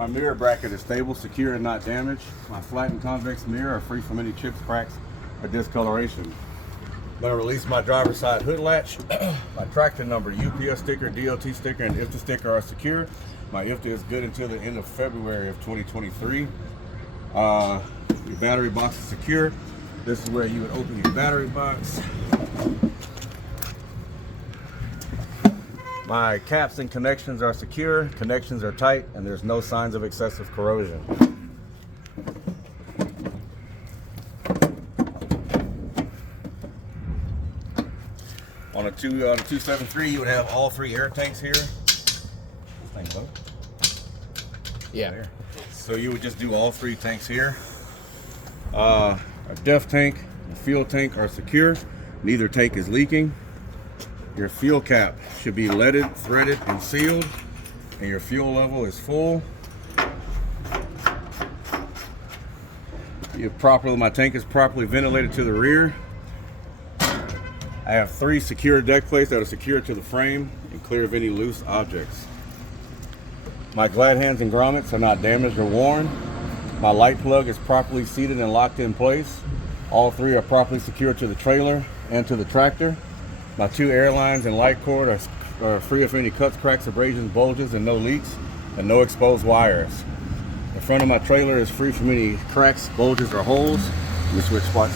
My mirror bracket is stable, secure, and not damaged. My flat and convex mirror are free from any chips, cracks, or discoloration. I'm going to release my driver's side hood latch. My tractor number, UPS sticker, DOT sticker, and IFTA sticker are secure. My IFTA is good until the end of February of 2023. Your battery box is secure. This is where you would open your battery box. My caps and connections are secure, connections are tight, and there's no signs of excessive corrosion. On a 273, you would have all 3 air tanks here. Yeah. There. So you would just do all 3 tanks here. A def tank and fuel tank are secure. Neither tank is leaking. Your fuel cap should be leaded, threaded, and sealed, and your fuel level is full. My tank is properly ventilated to the rear. I have 3 secure deck plates that are secured to the frame and clear of any loose objects. My glad hands and grommets are not damaged or worn. My light plug is properly seated and locked in place. All 3 are properly secured to the trailer and to the tractor. My 2 air lines and light cord are free of any cuts, cracks, abrasions, bulges, and no leaks, and no exposed wires. The front of my trailer is free from any cracks, bulges, or holes. Let me switch spots.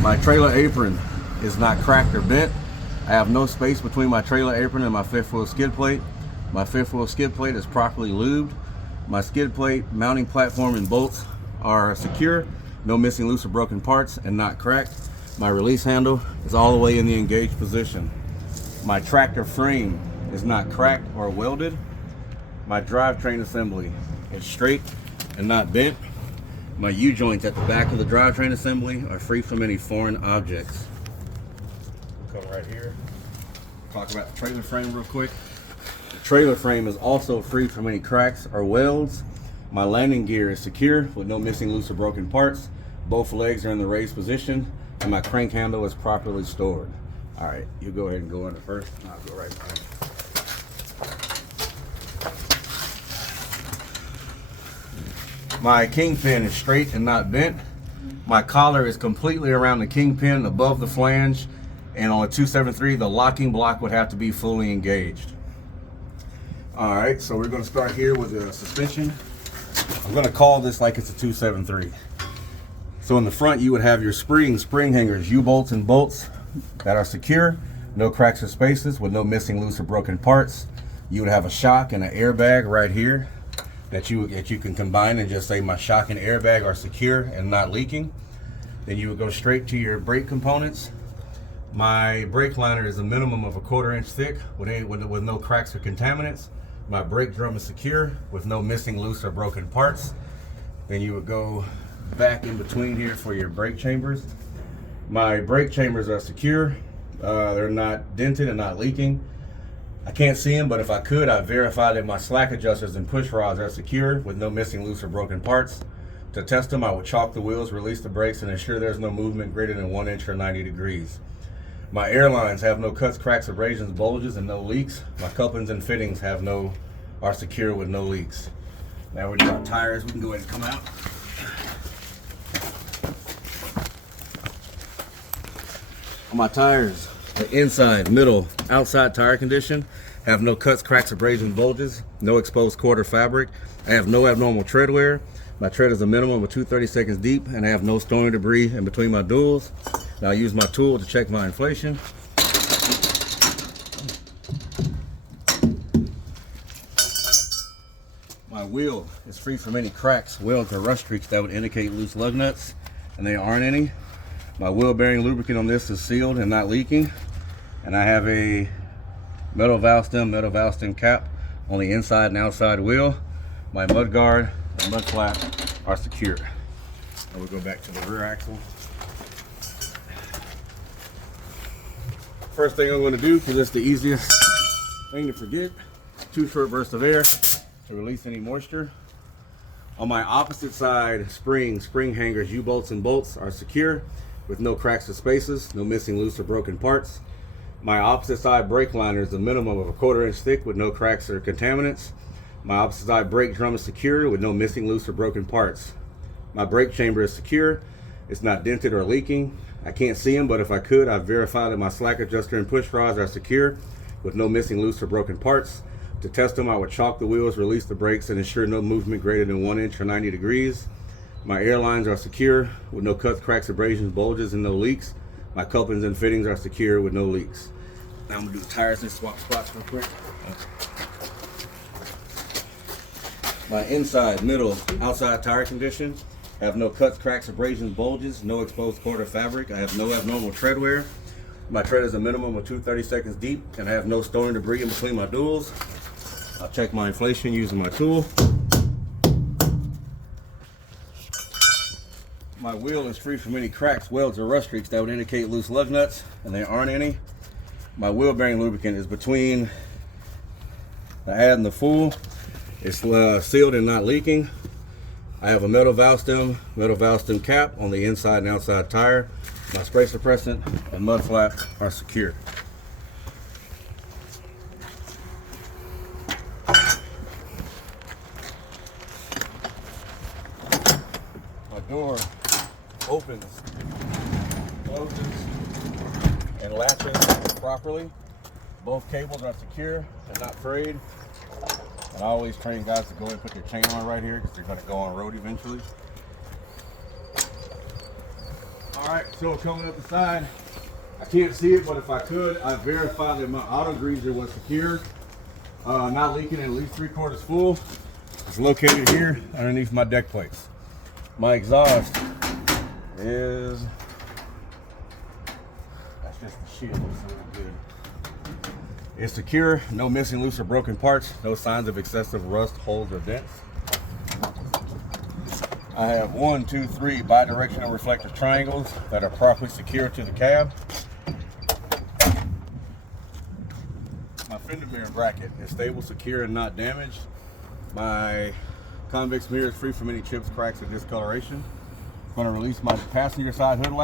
My trailer apron is not cracked or bent. I have no space between my trailer apron and my 5th wheel skid plate. My 5th wheel skid plate is properly lubed. My skid plate, mounting platform, and bolts are secure. No missing, loose, or broken parts, and not cracked. My release handle is all the way in the engaged position. My tractor frame is not cracked or welded. My drivetrain assembly is straight and not bent. My U-joints at the back of the drivetrain assembly are free from any foreign objects. Come right here. Talk about the trailer frame real quick. The trailer frame is also free from any cracks or welds. My landing gear is secure with no missing, loose, or broken parts. Both legs are in the raised position, and my crank handle is properly stored. All right, you go ahead and go under first, and I'll go right behind you. My kingpin is straight and not bent. My collar is completely around the kingpin above the flange, and on a 273, the locking block would have to be fully engaged. All right, so we're going to start here with the suspension. I'm going to call this like it's a 273. So in the front, you would have your spring hangers, U-bolts and bolts that are secure, no cracks or spaces with no missing, loose, or broken parts. You would have a shock and an airbag right here that you can combine and just say my shock and airbag are secure and not leaking. Then you would go straight to your brake components. My brake liner is a minimum of 1/4 inch thick with no cracks or contaminants. My brake drum is secure with no missing, loose, or broken parts. Then you would go back in between here for your brake chambers. My brake chambers are secure. They're not dented and not leaking. I can't see them, but if I could, I'd verify that my slack adjusters and push rods are secure with no missing, loose, or broken parts. To test them, I would chalk the wheels, release the brakes, and ensure there's no movement greater than 1 inch or 90 degrees. My airlines have no cuts, cracks, abrasions, bulges, and no leaks. My couplings and fittings are secure with no leaks. Now we're doing our tires. We can go ahead and come out. On my tires, the inside, middle, outside tire condition have no cuts, cracks, abrasions, bulges, no exposed cord or fabric. I have no abnormal tread wear. My tread is a minimum of 2/32 deep, and I have no stone debris in between my duals. Now I use my tool to check my inflation. My wheel is free from any cracks, welds, or rust streaks that would indicate loose lug nuts, and there aren't any. My wheel bearing lubricant on this is sealed and not leaking, and I have a metal valve stem cap on the inside and outside wheel. My mud guard and mud flap are secure. Now we'll go back to the rear axle. First thing I'm going to do, because it's the easiest thing to forget, 2 short bursts of air to release any moisture. On my opposite side, spring hangers, U-bolts and bolts are secure with no cracks or spaces, no missing, loose, or broken parts. My opposite side brake liner is a minimum of 1/4 inch thick with no cracks or contaminants. My opposite side brake drum is secure with no missing, loose, or broken parts. My brake chamber is secure. It's not dented or leaking. I can't see them, but if I could, I'd verify that my slack adjuster and push rods are secure with no missing, loose, or broken parts. To test them, I would chalk the wheels, release the brakes, and ensure no movement greater than 1 inch or 90 degrees. My air lines are secure with no cuts, cracks, abrasions, bulges, and no leaks. My couplings and fittings are secure with no leaks. Now I'm gonna do the tires and swap spots real quick. My inside, middle, outside tire condition have no cuts, cracks, abrasions, bulges, no exposed cord or fabric. I have no abnormal tread wear. My tread is a minimum of 2 30-seconds deep, and I have no storing debris in between my duals. I'll check my inflation using my tool. My wheel is free from any cracks, welds, or rust streaks that would indicate loose lug nuts, and there aren't any. My wheel bearing lubricant is between the add and the full. It's sealed and not leaking. I have a metal valve stem cap on the inside and outside tire. My spray suppressant and mud flap are secure. My door opens, closes, and latches properly. Both cables are secure and not frayed. And I always train guys to go ahead and put their chain on right here because they're going to go on road eventually. Alright, so coming up the side, I can't see it, but if I could, I verified that my auto greaser was secure, not leaking and at least 3/4 full. It's located here underneath my deck plates. My exhaust is, that's just the shield, so it's good. It's secure, no missing, loose, or broken parts, no signs of excessive rust, holes, or dents. I have 1, 2, 3 bi-directional reflective triangles that are properly secured to the cab. My fender mirror bracket is stable, secure, and not damaged. My convex mirror is free from any chips, cracks, or discoloration. I'm going to release my passenger side hood latch.